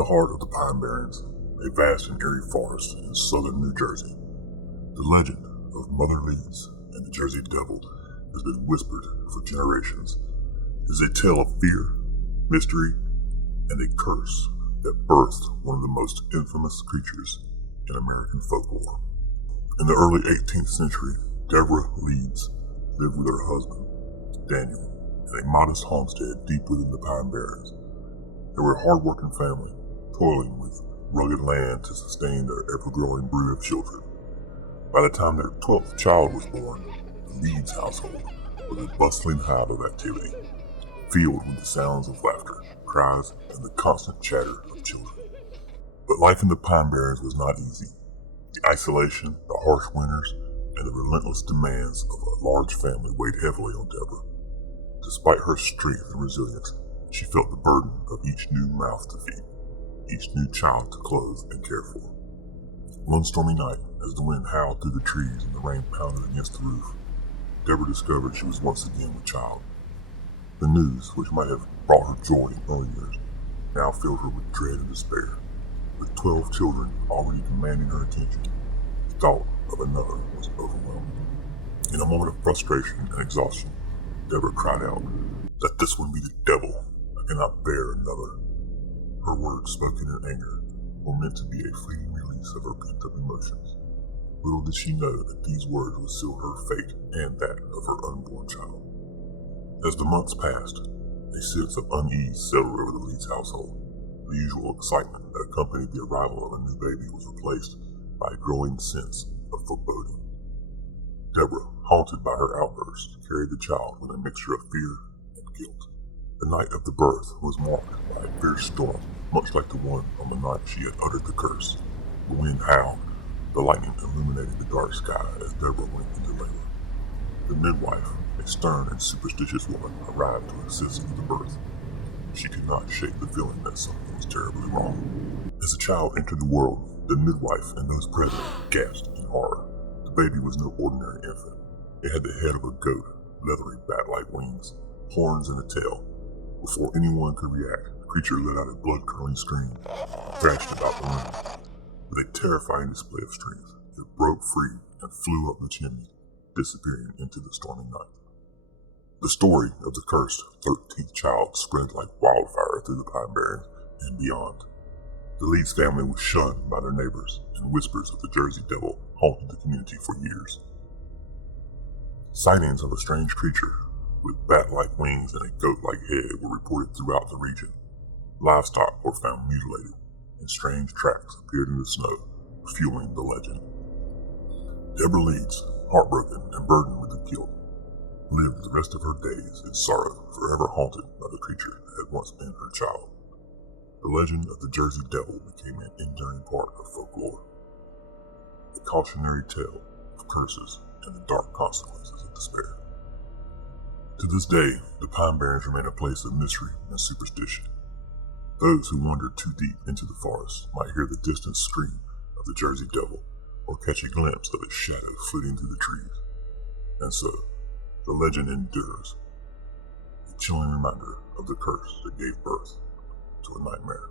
the heart of the Pine Barrens, a vast and eerie forest in southern New Jersey, the legend of Mother Leeds and the Jersey Devil has been whispered for generations. It is a tale of fear, mystery, and a curse that birthed one of the most infamous creatures in American folklore. In the early 18th century, Deborah Leeds lived with her husband, Daniel, in a modest homestead deep within the Pine Barrens. They were a hard-working family, toiling with rugged land to sustain their ever-growing brood of children. By the time their 12th child was born, the Leeds household was a bustling hive of activity, filled with the sounds of laughter, cries, and the constant chatter of children. But life in the Pine Barrens was not easy. The isolation, the harsh winters, and the relentless demands of a large family weighed heavily on Deborah. Despite her strength and resilience, she felt the burden of each new mouth to feed, each new child to clothe and care for. One stormy night, as the wind howled through the trees and the rain pounded against the roof, Deborah discovered she was once again with child. The news, which might have brought her joy in early years, now filled her with dread and despair. With 12 children already demanding her attention, the thought of another was overwhelming. In a moment of frustration and exhaustion, Deborah cried out, "Let this one be the devil. I cannot bear another." Her words, spoken in anger, were meant to be a fleeting release of her pent-up emotions. Little did she know that these words would seal her fate and that of her unborn child. As the months passed, a sense of unease settled over the Leeds household. The usual excitement that accompanied the arrival of a new baby was replaced by a growing sense of foreboding. Deborah, haunted by her outbursts, carried the child with a mixture of fear and guilt. The night of the birth was marked by a fierce storm, much like the one on the night she had uttered the curse. The wind howled, the lightning illuminated the dark sky as Deborah went into labor. The midwife, a stern and superstitious woman, arrived to assist with the birth. She could not shake the feeling that something was terribly wrong. As the child entered the world, the midwife and those present gasped in horror. The baby was no ordinary infant. It had the head of a goat, leathery bat-like wings, horns, and a tail. Before anyone could react, the creature let out a blood-curdling scream, thrashed about the room. With a terrifying display of strength, it broke free and flew up the chimney, disappearing into the stormy night. The story of the cursed 13th child spread like wildfire through the Pine Barrens and beyond. The Leeds family was shunned by their neighbors, and whispers of the Jersey Devil haunted the community for years. Sightings of a strange creature with bat-like wings and a goat-like head were reported throughout the region. Livestock were found mutilated, and strange tracks appeared in the snow, fueling the legend. Deborah Leeds, heartbroken and burdened with the guilt, lived the rest of her days in sorrow, forever haunted by the creature that had once been her child. The legend of the Jersey Devil became an enduring part of folklore, a cautionary tale of curses and the dark consequences of despair. To this day, the Pine Barrens remain a place of mystery and superstition. Those who wander too deep into the forest might hear the distant scream of the Jersey Devil or catch a glimpse of its shadow flitting through the trees. And so, the legend endures, a chilling reminder of the curse that gave birth to a nightmare.